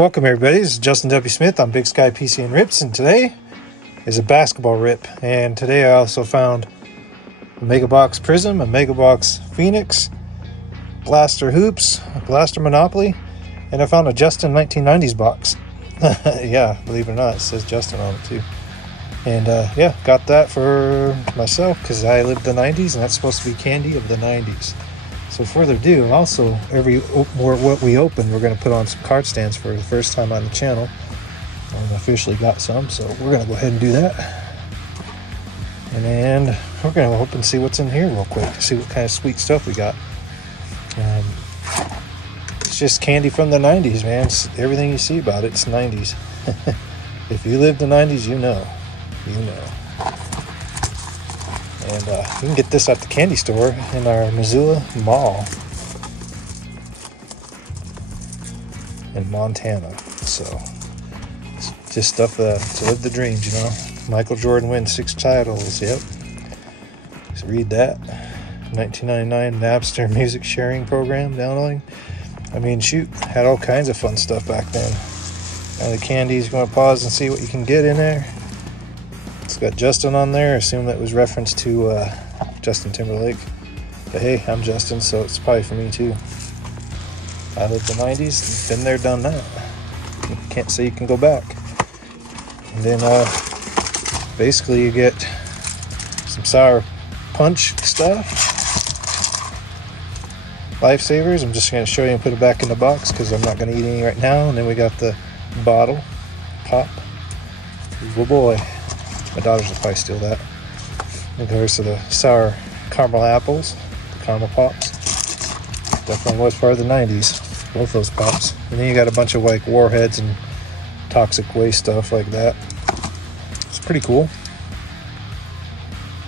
Welcome everybody, this is Justin W. Smith on Big Sky PC and Rips, and today is a basketball rip. And today I also found a Mega Box Prizm, a Mega Box Phoenix, Blaster Hoops, a Blaster Monopoly, and I found a Justin 1990's box. Yeah, believe it or not, it says Justin on it too. And yeah, got that for myself because I lived the 90s and that's supposed to be candy of the 90s. So further ado, also what we open, we're going to put on some card stands for the first time on the channel. I officially got some, so we're going to go ahead and do that. And then we're going to open and see what's in here real quick, see what kind of sweet stuff we got. It's just candy from the 90s, man. It's everything you see about it's 90s. If you lived the 90s, you know. And you can get this at the candy store in our Missoula Mall in Montana. So it's just stuff to live the dreams, you know. Michael Jordan wins 6 titles. Yep. Just read that. 1999 Napster music sharing program downloading. I mean, shoot, had all kinds of fun stuff back then. Now the candies, going to pause and see what you can get in there. It's got Justin on there. I assume that was reference to Justin Timberlake. But hey, I'm Justin, so it's probably for me too. I lived the 90s, been there, done that. You can't say you can go back. And then basically you get some sour punch stuff. Lifesavers. I'm just going to show you and put it back in the box because I'm not going to eat any right now. And then we got the bottle pop. Oh boy. My daughters will probably steal that. And there's the sour caramel apples, the caramel pops. Definitely was part of the 90s, both those pops. And then you got a bunch of like warheads and toxic waste stuff like that. It's pretty cool.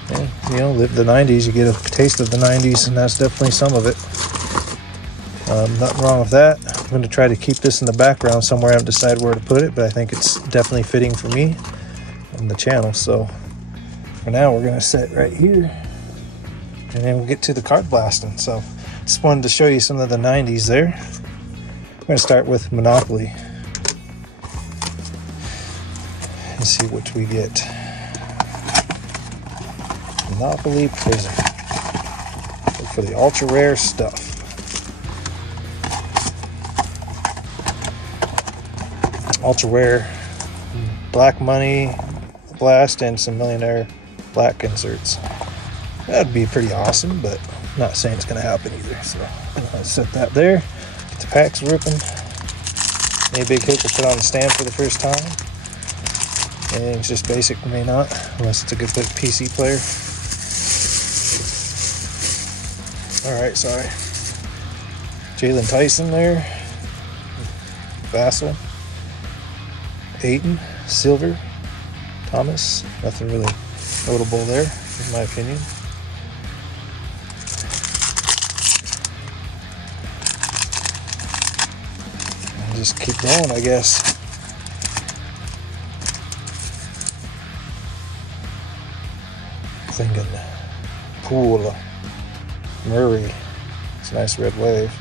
Yeah, you know, live the 90s, you get a taste of the 90s, and that's definitely some of it. Nothing wrong with that. I'm going to try to keep this in the background somewhere. I haven't decided where to put it, but I think it's definitely fitting for me on the channel. So for now we're going to set right here, and then we'll get to the card blasting. So just wanted to show you some of the 90s there. I'm going to start with Monopoly and see what we get. Monopoly Prizm. Look for the ultra rare stuff. Ultra rare black money blast and some millionaire black inserts. That'd be pretty awesome, but I'm not saying it's going to happen either. So I'll set that there. Get the packs ripping. Any big hit will put on the stand for the first time. And it's just basic, may not, unless it's a good PC player. Alright, sorry. Jalen Tyson there. Vassell. Ayton, Silver, Thomas. Nothing really notable there, in my opinion. And just keep going, I guess. Thinking Poole, Murray. It's a nice red wave.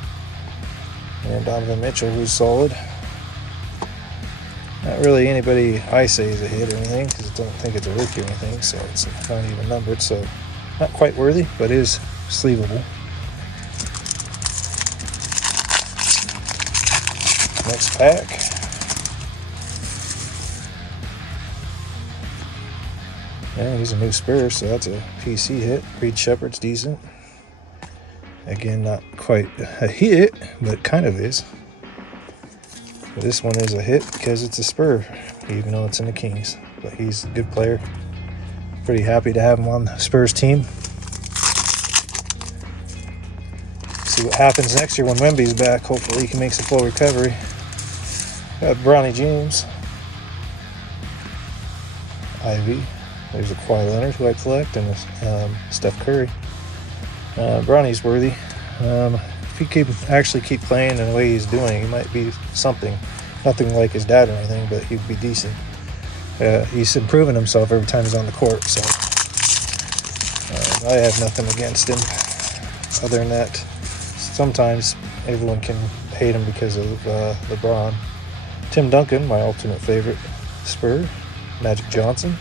And Donovan Mitchell, who's solid. Not really anybody I say is a hit or anything, because I don't think it's a rookie or anything, so it's not even numbered, so not quite worthy, but is sleevable. Next pack. Yeah, he's a new Spurs, so that's a PC hit. Reed Shepherd's decent. Again, not quite a hit, but kind of is. But this one is a hit because it's a Spur, even though it's in the Kings. But he's a good player. Pretty happy to have him on the Spurs team. See what happens next year when Wemby's back. Hopefully he can make some full recovery. Got Bronny James. Ivy. There's a Kawhi Leonard who I collect, and Steph Curry. Bronny's worthy. If he actually keep playing in the way he's doing, he might be something. Nothing like his dad or anything, but he'd be decent. He's improving himself every time he's on the court, so I have nothing against him. Other than that, sometimes everyone can hate him because of LeBron. Tim Duncan, my ultimate favorite Spur. Magic Johnson.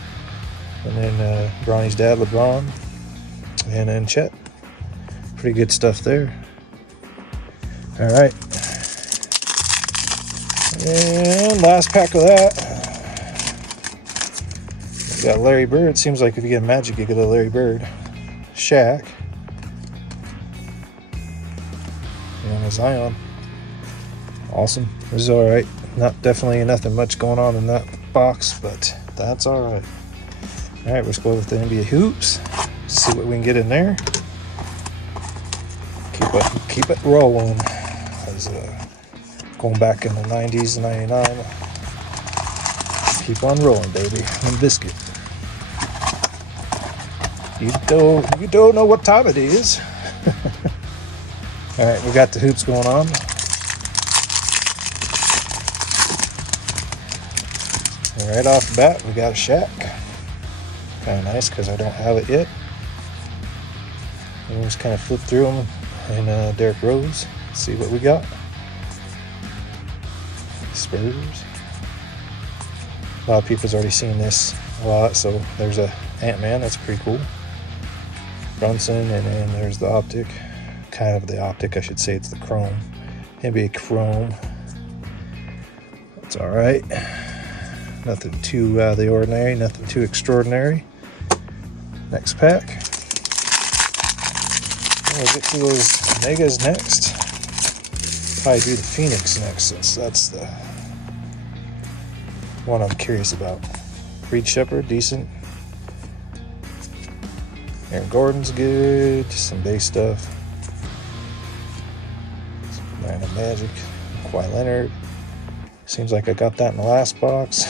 And then Bronny's dad, LeBron. And then Chet. Pretty good stuff there. Alright. And last pack of that. We got Larry Bird. Seems like if you get Magic, you get a Larry Bird. Shaq. And a Zion. Awesome. This is alright. Definitely nothing much going on in that box, but that's alright. Alright, let's go with the NBA hoops. See what we can get in there. Keep it rolling. As, going back in the 90s, 99. Keep on rolling, baby. And biscuit. You don't know what time it is. Alright, we got the hoops going on. And right off the bat, we got a Shaq. Kind of nice because I don't have it yet. And we just kind of flip through them. And Derrick Rose. Let's see what we got. Spurs. A lot of people's already seen this a lot. So there's a Ant-Man. That's pretty cool. Brunson. And then there's the optic. Kind of the optic, I should say. It's the chrome. NBA chrome. That's alright. Nothing too out of the ordinary. Nothing too extraordinary. Next pack. We'll get to those megas next. Probably do the Phoenix next, since that's the one I'm curious about. Reed Shepherd, decent. Aaron Gordon's good. Just some base stuff. Atlanta Magic. Kawhi Leonard. Seems like I got that in the last box.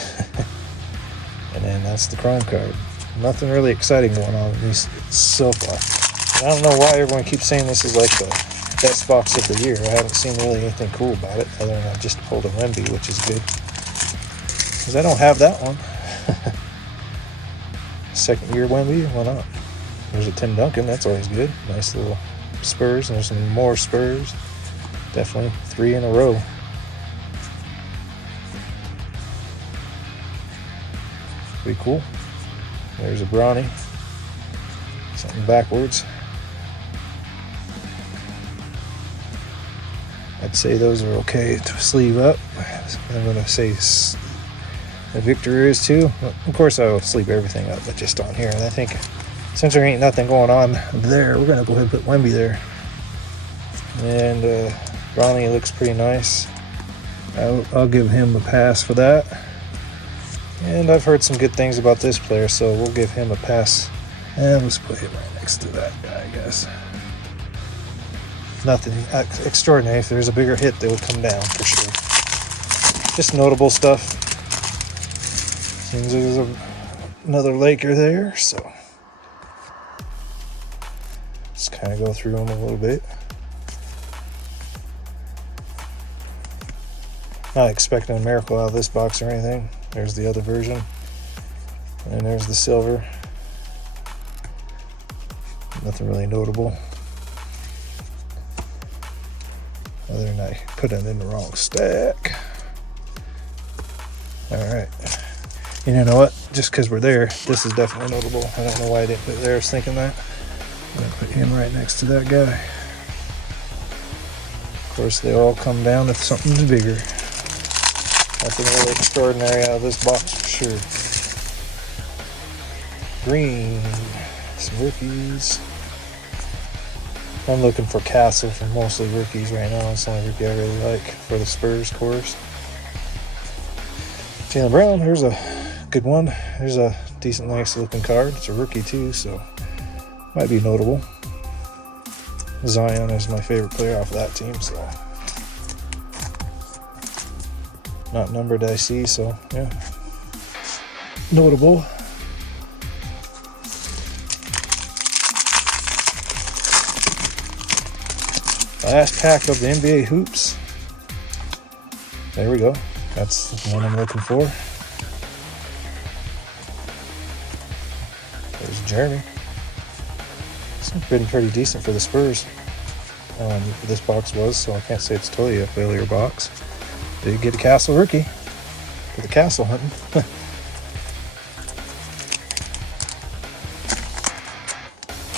And then that's the Chrome card. Nothing really exciting going on, at least so far. I don't know why everyone keeps saying this is like the best box of the year. I haven't seen really anything cool about it, other than I just pulled a Wemby, which is good. Because I don't have that one. Second year Wemby, why not? There's a Tim Duncan, that's always good. Nice little Spurs, and there's some more Spurs. Definitely 3 in a row. Pretty cool. There's a Bronny. Something backwards. I'd say those are okay to sleeve up. I'm going to say the Victor is too. Well, of course, I will sleeve everything up, but just on here. And I think since there ain't nothing going on there, we're going to go ahead and put Wemby there. And Bronny looks pretty nice. I'll give him a pass for that. And I've heard some good things about this player, so we'll give him a pass. And let's put him right next to that guy, I guess. Nothing extraordinary. If there's a bigger hit, they would come down for sure. Just notable stuff. Seems there's another Laker there, so let's kind of go through them a little bit. Not expecting a miracle out of this box or anything. There's the other version. And there's the silver. Nothing really notable. Other than I put it in the wrong stack. Alright. You know what? Just because we're there, this is definitely notable. I don't know why I didn't put it there. I was thinking that. I'm going to put him right next to that guy. Of course, they all come down to something bigger. Nothing really extraordinary out of this box for sure. Green. Some rookies. I'm looking for Castle for mostly rookies right now. It's the only rookie I really like for the Spurs, of course. Jaylen Brown, here's a good one. There's a decent, nice looking card. It's a rookie too, so might be notable. Zion is my favorite player off of that team, so not numbered I see, so yeah. Notable. Last pack of the NBA hoops. There we go. That's the one I'm looking for. There's Jeremy. It's been pretty decent for the Spurs. This box was, so I can't say it's totally a failure box. Did get a Castle rookie. for the castle hunting.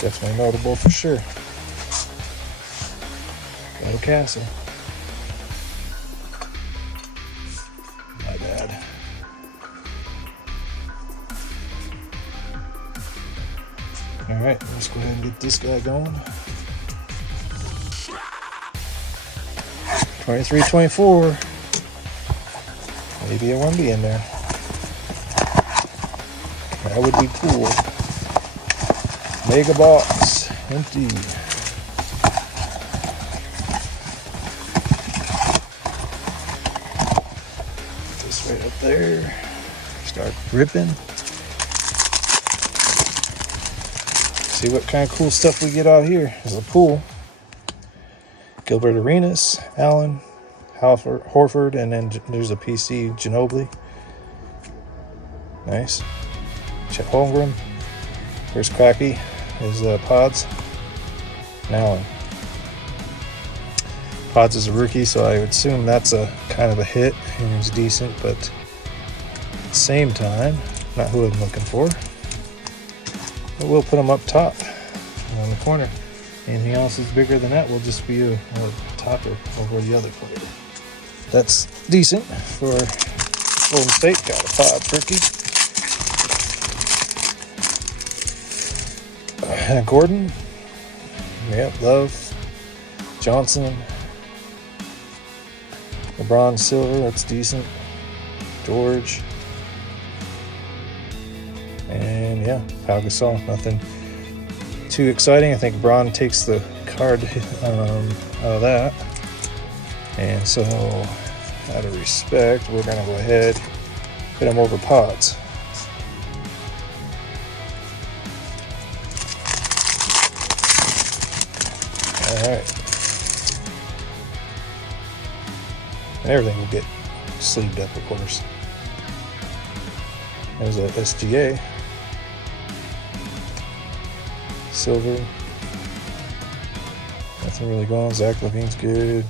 Definitely notable for sure. Got a castle. My bad. Alright, let's go ahead and get this guy going. 23-24. Maybe a 1B in there. That would be cool. Mega box. Empty. Put this right up there. Start ripping. See what kind of cool stuff we get out here. There's a pool. Gilbert Arenas, Allen, Horford, and then there's a PC, Ginobili. Nice. Chet Holmgren. Here's Cracky. His Pods. And Allen. Pods is a rookie, so I would assume that's a kind of a hit, and he's decent, but at the same time, not who I'm looking for. But we'll put him up top on the corner. Anything else that's bigger than that will just be a topper over the other player. That's decent for Golden State. Got a Pod rookie. Gordon. Yep, Love. Johnson. LeBron Silver, that's decent. George. And yeah, Pau Gasol, nothing too exciting. I think Braun takes the card out of that. And so, out of respect, we're going to go ahead and put him over Pods. Alright. And everything will get sleeved up, of course. There's a SGA. Silver. Nothing really going. Zach LaVine's good.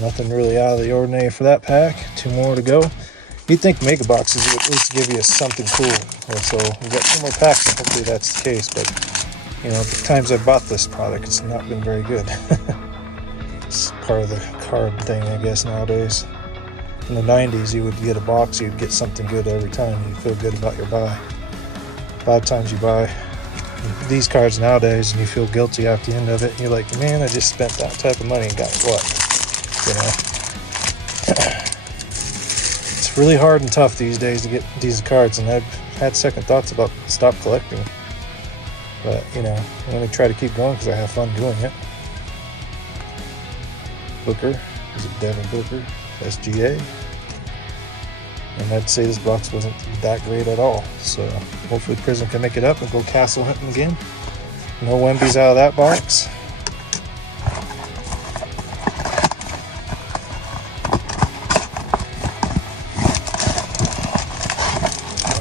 Nothing really out of the ordinary for that pack. 2 more to go. You'd think mega boxes would at least give you something cool. So we've got 2 more packs, and hopefully that's the case. But you know, the times I've bought this product, it's not been very good. It's part of the card thing, I guess, nowadays. In the 90s, you would get a box, you'd get something good every time. You'd feel good about your buy. 5 times you buy these cards nowadays and you feel guilty at the end of it. And you're like, man, I just spent that type of money and got what? You know? It's really hard and tough these days to get these cards, and I've had second thoughts about stop collecting. But, you know, I'm going to try to keep going because I have fun doing it. Booker. Is it Devin Booker? SGA. And I'd say this box wasn't that great at all. So hopefully Prizm can make it up and go castle hunting again. No Wemby's out of that box.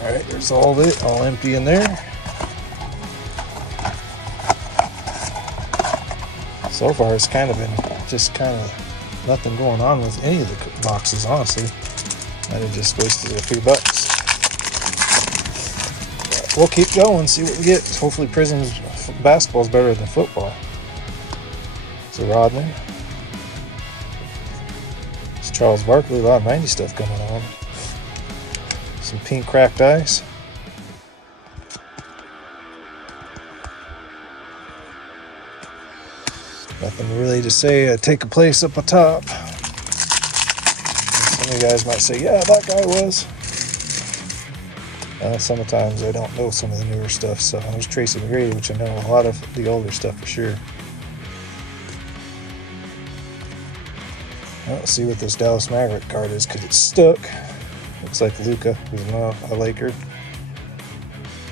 Alright, there's all of it, all empty in there. So far it's kind of been just kind of nothing going on with any of the boxes, honestly. Might have just wasted a few bucks. But we'll keep going, see what we get. Hopefully Prizm's basketball is better than football. It's a Rodman. It's Charles Barkley, a lot of 90s stuff going on. Some pink cracked ice. Nothing really to say. Take a place up atop. Some of you guys might say, yeah, that guy was. Sometimes I don't know some of the newer stuff. So there's Tracy McGrady, which I know a lot of the older stuff for sure. Well, let's see what this Dallas Maverick card is, because it's stuck. Looks like Luka, who's not a Laker.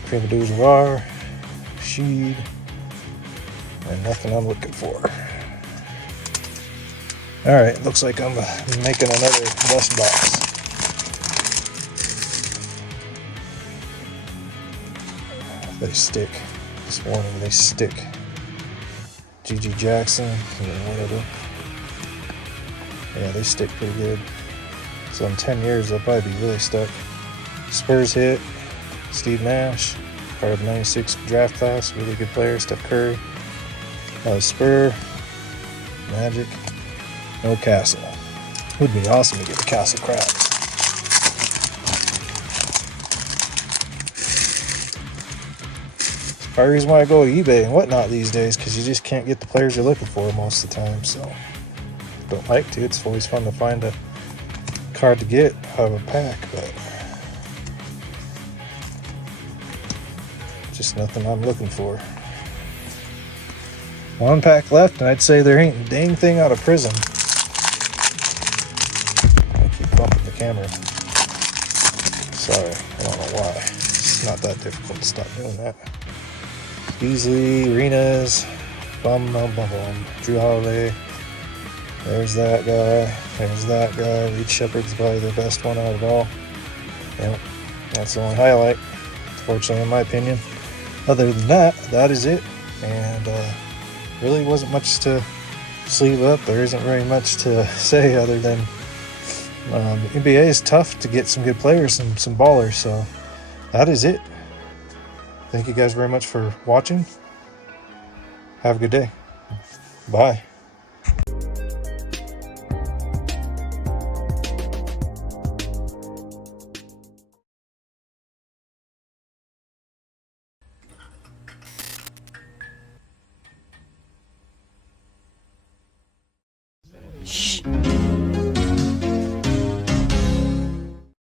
Kareem Abdul-Jabbar, Sheed, and nothing I'm looking for. Alright, looks like I'm making another bust box. They stick. This morning they stick. G.G. Jackson, whatever. Yeah, they stick pretty good. So in 10 years, they'll probably be really stuck. Spurs hit, Steve Nash, part of the 96 draft class, really good player, Steph Curry. Spur, Magic, no Castle. Would be awesome to get a Castle Cracks. Part of the reason why I go to eBay and whatnot these days, because you just can't get the players you're looking for most of the time. So don't like to. It's always fun to find a card to get out of a pack, but just nothing I'm looking for. One pack left, and I'd say there ain't a dang thing out of Prizm. I keep bumping the camera. Sorry, I don't know why. It's not that difficult to stop doing that. Beasley, Arenas, bum. Drew Holiday. There's that guy. There's that guy. Reed Shepard's probably the best one out of all. Yep, that's the only highlight, fortunately, in my opinion. Other than that, that is it. And really wasn't much to sleeve up. There isn't very much to say other than the NBA is tough to get some good players and some ballers. So that is it. Thank you guys very much for watching. Have a good day. Bye. Shh.